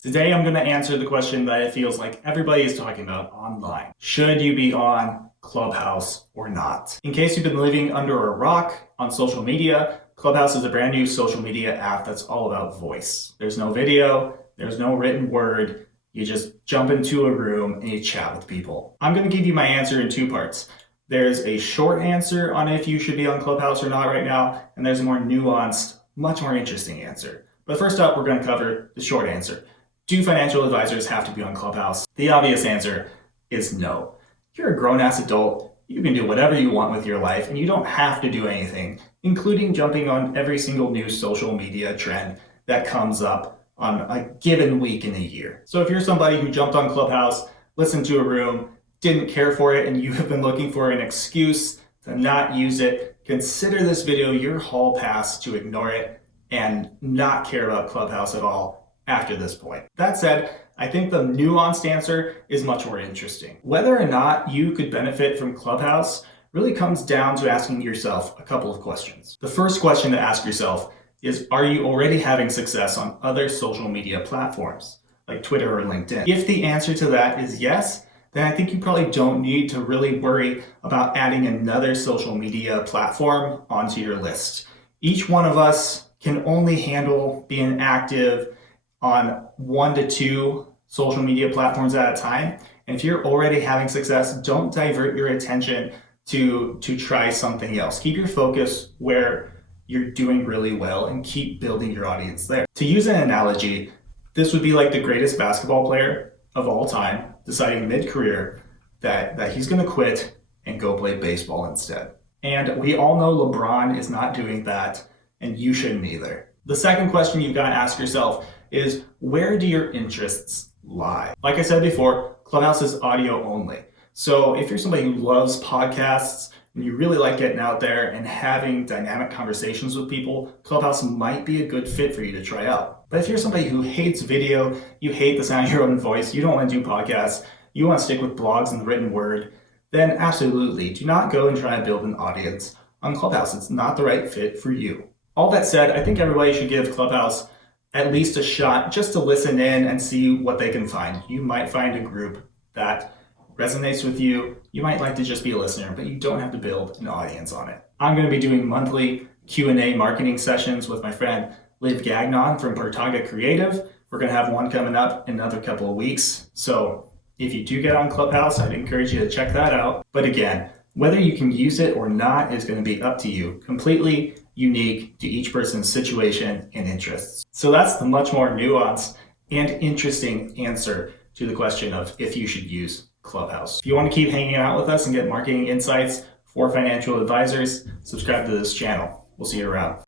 Today I'm going to answer the question that it feels like everybody is talking about online. Should you be on Clubhouse or not? In case you've been living under a rock on social media, Clubhouse is a brand new social media app that's all about voice. There's no video, there's no written word. You just jump into a room and you chat with people. I'm going to give you my answer in two parts. There's a short answer on if you should be on Clubhouse or not right now, and there's a more nuanced, much more interesting answer. But first up, we're going to cover the short answer. Do financial advisors have to be on Clubhouse? The obvious answer is no. You're a grown-ass adult. You can do whatever you want with your life, and you don't have to do anything, including jumping on every single new social media trend that comes up on a given week in a year. So if you're somebody who jumped on Clubhouse, listened to a room, didn't care for it, and you have been looking for an excuse to not use it, consider this video your hall pass to ignore it and not care about Clubhouse at all after this point. That said, I think the nuanced answer is much more interesting. Whether or not you could benefit from Clubhouse really comes down to asking yourself a couple of questions. The first question to ask yourself is, are you already having success on other social media platforms like Twitter or LinkedIn? If the answer to that is yes, then I think you probably don't need to really worry about adding another social media platform onto your list. Each one of us can only handle being active on 1 to 2 social media platforms at a time. And if you're already having success, don't divert your attention to try something else. Keep your focus where you're doing really well and keep building your audience there. To use an analogy, this would be like the greatest basketball player of all time deciding mid-career that he's going to quit and go play baseball instead. And we all know LeBron is not doing that, and you shouldn't either. The second question you've got to ask yourself is, where do your interests lie? Like I said before, Clubhouse is audio only. So if you're somebody who loves podcasts and you really like getting out there and having dynamic conversations with people, Clubhouse might be a good fit for you to try out. But if you're somebody who hates video, you hate the sound of your own voice, you don't want to do podcasts, you want to stick with blogs and the written word, then absolutely do not go and try to build an audience on Clubhouse. It's not the right fit for you. All that said, I think everybody should give Clubhouse at least a shot just to listen in and see what they can find. You might find a group that resonates with you. You might like to just be a listener, but you don't have to build an audience on it. I'm going to be doing monthly Q&A marketing sessions with my friend Liv Gagnon from Bartaga Creative. We're going to have one coming up in another couple of weeks. So if you do get on Clubhouse, I'd encourage you to check that out. But again, whether you can use it or not is going to be up to you. Completely unique to each person's situation and interests. So that's the much more nuanced and interesting answer to the question of if you should use Clubhouse. If you want to keep hanging out with us and get marketing insights for financial advisors, subscribe to this channel. We'll see you around.